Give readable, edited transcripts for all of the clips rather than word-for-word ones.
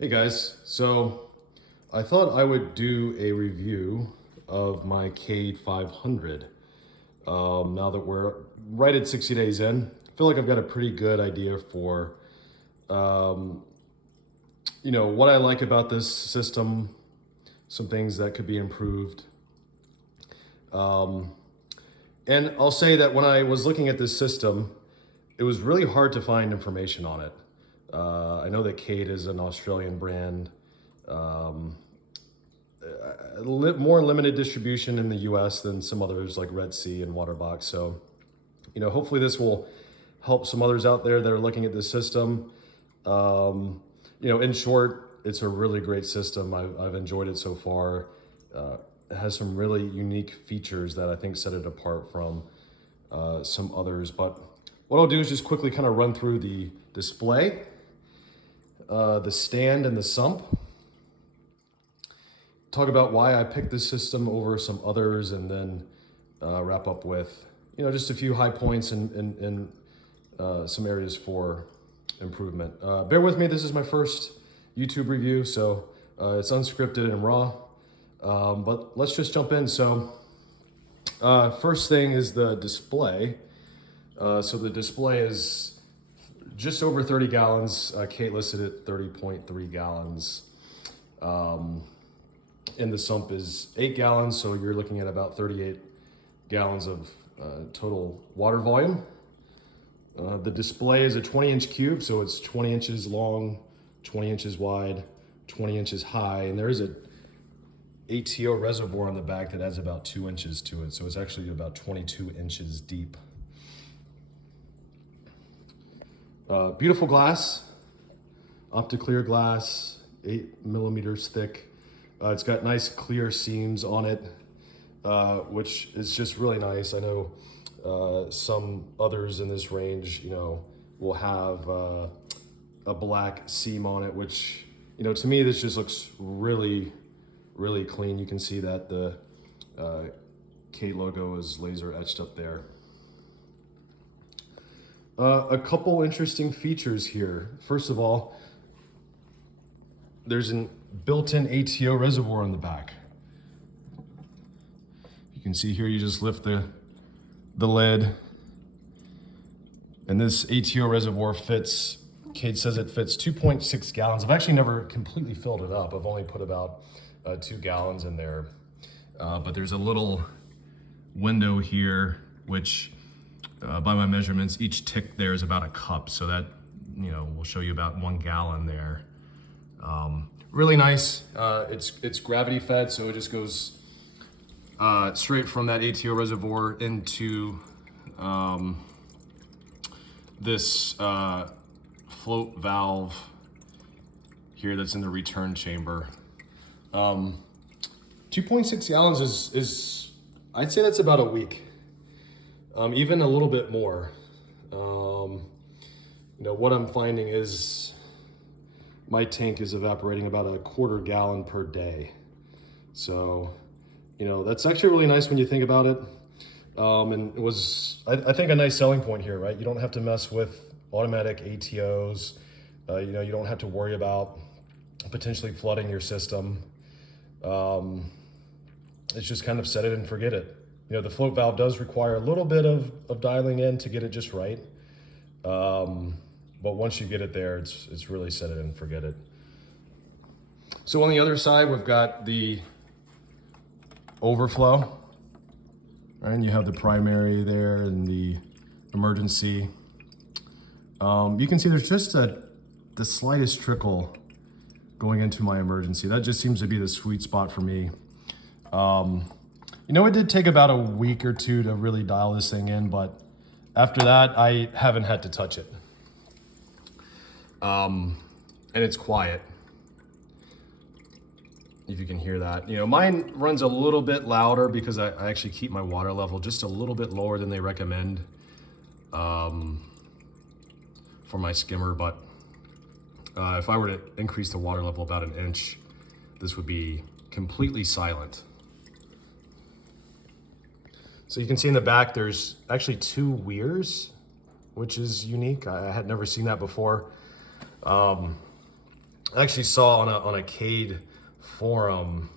Hey guys, so I thought I would do a review of my Cade 500. Now that we're right at 60 days in, I feel like I've got a pretty good idea for, um, what I like about this system, some things that could be improved. Um, and I'll say that when I was looking at this system, it was really hard to find information on it. I know that Cade is an Australian brand. Um, More limited distribution in the US than some others like Red Sea and Waterbox. So, hopefully this will help some others out there that are looking at this system. In short, it's a really great system. I've enjoyed it so far. It has some really unique features that I think set it apart from some others. But what I'll do is just quickly kind of run through the display, the stand and the sump, talk about why I picked this system over some others, and then wrap up with just a few high points and some areas for improvement. Bear with me, this is my first YouTube review, so it's unscripted and raw, but let's just jump in. So first thing is the display. So the display is just over 30 gallons. Kate listed it 30.3 gallons. And the sump is 8 gallons, so you're looking at about 38 gallons of total water volume. The display is a 20-inch cube, so it's 20 inches long, 20 inches wide, 20 inches high, and there is a ATO reservoir on the back that adds about 2 inches to it, so it's actually about 22 inches deep. Beautiful glass, OptiClear glass, 8 millimeters thick. It's got nice clear seams on it, which is just really nice. I know some others in this range, will have a black seam on it, which, to me, this just looks really, really clean. You can see that the Cade logo is laser etched up there. A couple interesting features here. First of all, there's an built-in ATO reservoir on the back. You can see here, you just lift the lid, and this ATO reservoir fits, Cade says it fits 2.6 gallons. I've actually never completely filled it up. I've only put about 2 gallons in there. But there's a little window here, which by my measurements, each tick there is about a cup. So that, will show you about 1 gallon there. Really nice. It's gravity fed, so it just goes straight from that ATO reservoir into this float valve here that's in the return chamber. 2.6 gallons is I'd say that's about a week, even a little bit more. What I'm finding is my tank is evaporating about a 1/4 gallon per day. So, that's actually really nice when you think about it. And it was, I think, a nice selling point here, right? You don't have to mess with automatic ATOs. You don't have to worry about potentially flooding your system. It's just kind of set it and forget it. The float valve does require a little bit of dialing in to get it just right. But once you get it there, it's really set it and forget it. So on the other side, we've got the overflow, right? And you have the primary there and the emergency. You can see there's just the slightest trickle going into my emergency. That just seems to be the sweet spot for me. It did take about a week or two to really dial this thing in, but after that, I haven't had to touch it. And it's quiet, if you can hear that. Mine runs a little bit louder because I actually keep my water level just a little bit lower than they recommend for my skimmer. But if I were to increase the water level about 1 inch, this would be completely silent. So you can see in the back, there's actually 2 weirs, which is unique. I had never seen that before. I actually saw on a Cade forum,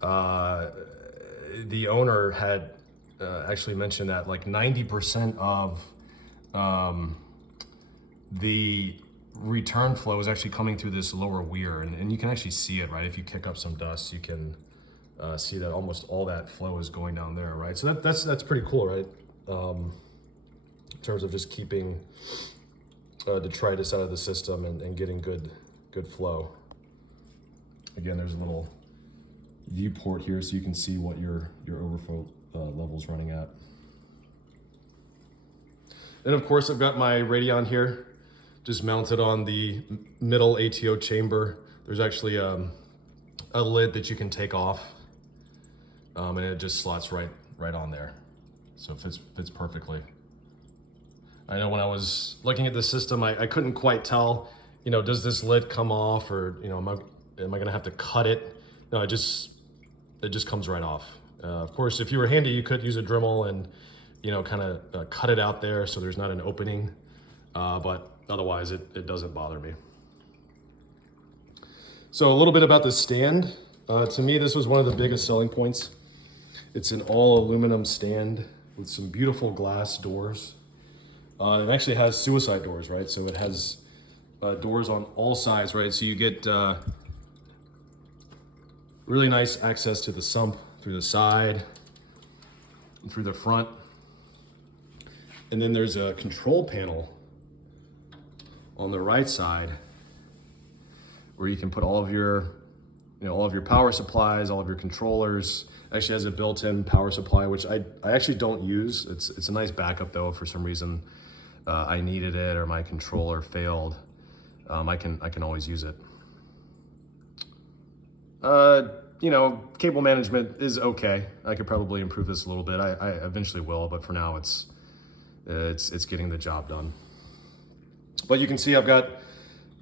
the owner had actually mentioned that like 90% of the return flow is actually coming through this lower weir, and you can actually see it, right? If you kick up some dust, you can see that almost all that flow is going down there, right? So that's pretty cool, right? In terms of just keeping detritus out of the system and getting good flow. Again, there's a little viewport here so you can see what your overflow level's running at. And of course, I've got my Radion here, just mounted on the middle ATO chamber. There's actually a lid that you can take off, and it just slots right on there. So it fits perfectly. I know when I was looking at the system, I couldn't quite tell, does this lid come off, or am I gonna have to cut it? No, it just comes right off. Of course, if you were handy, you could use a Dremel and kind of cut it out there so there's not an opening, but otherwise it doesn't bother me. So a little bit about the stand. To me, this was one of the biggest selling points. It's an all aluminum stand with some beautiful glass doors. It actually has suicide doors, right? So it has doors on all sides, right? So you get really nice access to the sump through the side and through the front. And then there's a control panel on the right side where you can put all of your power supplies, all of your controllers. It actually has a built-in power supply, which I actually don't use. It's a nice backup though. If for some reason I needed it or my controller failed, I can always use it. Cable management is okay. I could probably improve this a little bit. I eventually will, but for now it's getting the job done. But you can see I've got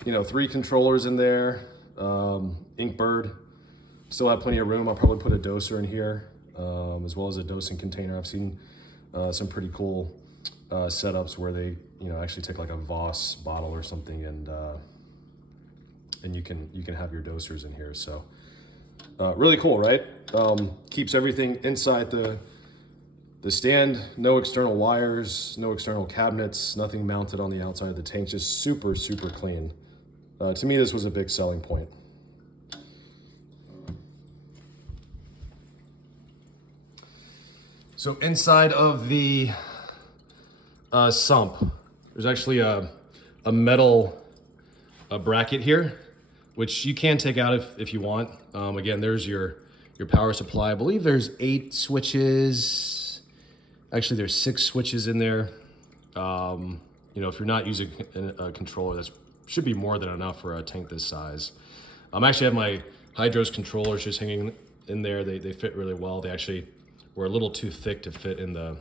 3 controllers in there. Inkbird, still have plenty of room. I'll probably put a doser in here, as well as a dosing container. I've seen some pretty cool setups where they actually take like a Voss bottle or something, and you can have your dosers in here. So really cool, right? Keeps everything inside the stand. No external wires, no external cabinets, nothing mounted on the outside of the tank. Just super clean. To me, this was a big selling point. So inside of the sump, there's actually a metal bracket here, which you can take out if you want. Again, there's your power supply. I believe there's 8 switches. Actually, there's 6 switches in there. If you're not using a controller, that should be more than enough for a tank this size. I actually have my Hydros controllers just hanging in there. They fit really well. They actually were a little too thick to fit in the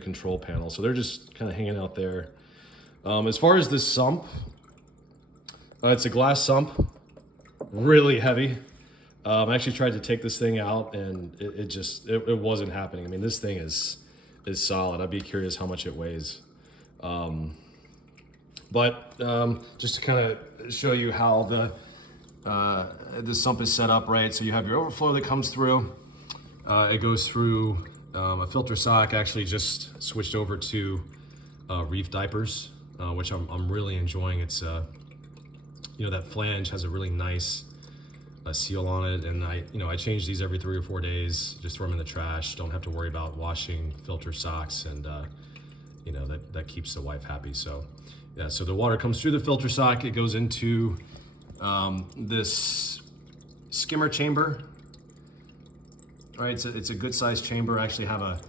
control panel, so they're just kind of hanging out there. As far as this sump, it's a glass sump, really heavy. I actually tried to take this thing out, and it wasn't happening. I mean, this thing is solid. I'd be curious how much it weighs. But just to kind of show you how the sump is set up, right? So you have your overflow that comes through. It goes through a filter sock. Actually just switched over to reef diapers, which I'm really enjoying. It's that flange has a really nice seal on it, and I change these every 3 or 4 days. Just throw them in the trash. Don't have to worry about washing filter socks, and that keeps the wife happy. So yeah, so the water comes through the filter sock. It goes into this skimmer chamber. Right, it's a good sized chamber. I actually have a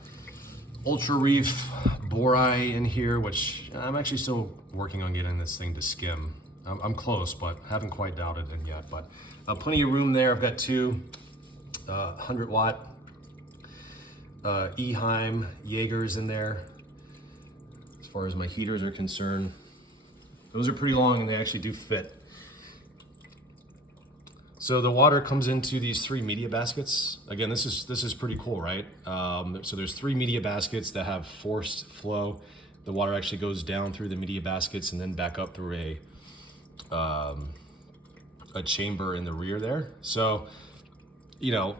ultra reef borei in here, which I'm actually still working on getting this thing to skim. I'm close, but haven't quite dialed it in yet. But plenty of room there. I've got 2 100-watt Eheim Jaegers in there. As far as my heaters are concerned, those are pretty long and they actually do fit. So the water comes into these 3 media baskets. Again, this is pretty cool, right? So there's 3 media baskets that have forced flow. The water actually goes down through the media baskets and then back up through a a chamber in the rear there. So, you know,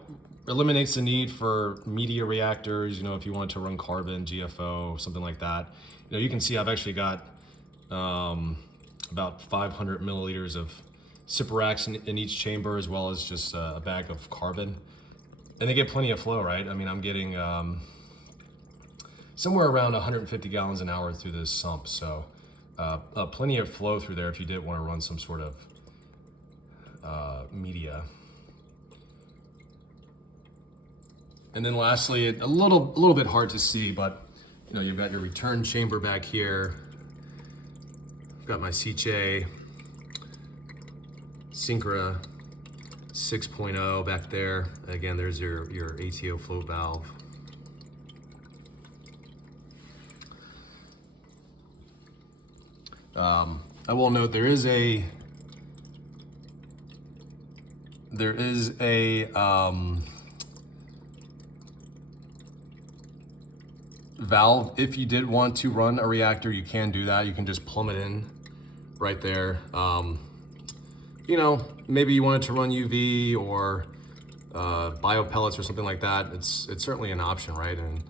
eliminates the need for media reactors, you know, if you wanted to run carbon, GFO, something like that. You know, you can see I've actually got about 500 milliliters of Cyperax in each chamber, as well as just a bag of carbon. And they get plenty of flow, right? I mean, I'm getting somewhere around 150 gallons an hour through this sump. So plenty of flow through there if you did want to run some sort of media. And then lastly, a little bit hard to see, but you know, you've got your return chamber back here. I've got my Cade Syncra 6.0 back there. Again, there's your ATO float valve. I will note there is a valve. If you did want to run a reactor, you can do that. You can just plumb it in right there. You know, maybe you wanted to run UV or bio pellets or something like that. It's certainly an option, right? And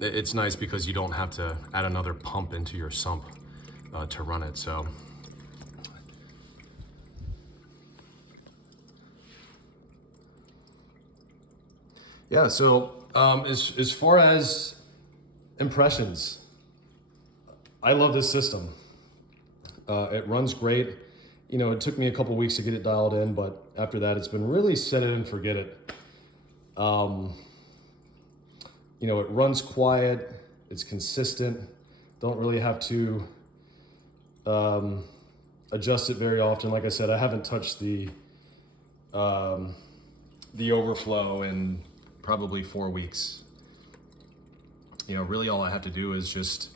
it's nice because you don't have to add another pump into your sump to run it. So yeah, so as far as impressions, I love this system. It runs great. You know, it took me a couple weeks to get it dialed in, but after that, it's been really set it and forget it. You know, it runs quiet, it's consistent. Don't really have to adjust it very often. Like I said, I haven't touched the overflow in probably 4 weeks. You know, really all I have to do is just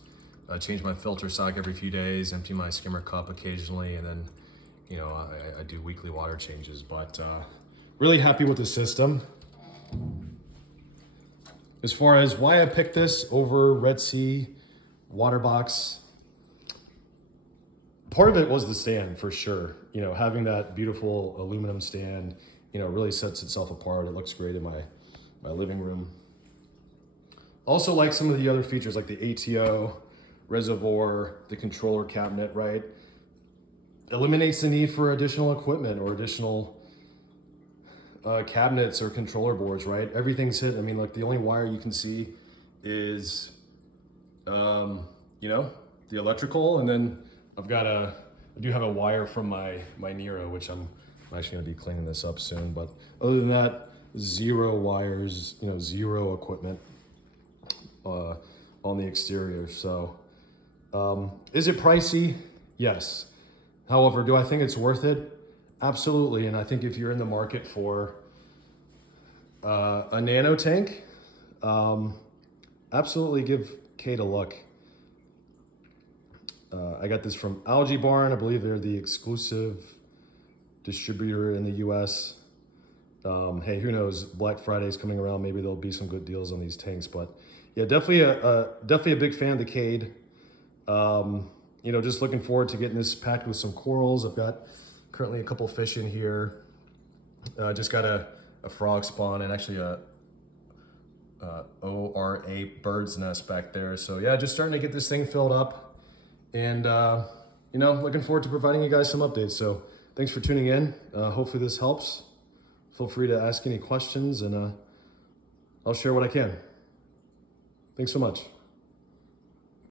change my filter sock every few days, empty my skimmer cup occasionally, and then, you know, I do weekly water changes. But really happy with the system. As far as why I picked this over Red Sea water box, part of it was the stand for sure. You know, having that beautiful aluminum stand, you know, really sets itself apart. It looks great in my living room. Also like some of the other features like the ATO, reservoir, the controller cabinet, right? Eliminates the need for additional equipment or additional cabinets or controller boards, right? Everything's hit. I mean, like the only wire you can see is, you know, the electrical, and then I do have a wire from my Nero, which I'm actually gonna be cleaning this up soon. But other than that, zero wires, you know, zero equipment on the exterior. So is it pricey? Yes. However, do I think it's worth it? Absolutely. And I think if you're in the market for a nano tank, absolutely give Cade a look. I got this from Algae Barn. I believe they're the exclusive distributor in the US. Hey, who knows? Black Friday's coming around. Maybe there'll be some good deals on these tanks. But yeah, definitely a big fan of the Cade. You know, just looking forward to getting this packed with some corals. I've got currently a couple fish in here. Just got a frog spawn and actually a ORA bird's nest back there. So yeah, just starting to get this thing filled up, and you know, looking forward to providing you guys some updates. So thanks for tuning in. Hopefully this helps. Feel free to ask any questions, and I'll share what I can. Thanks so much.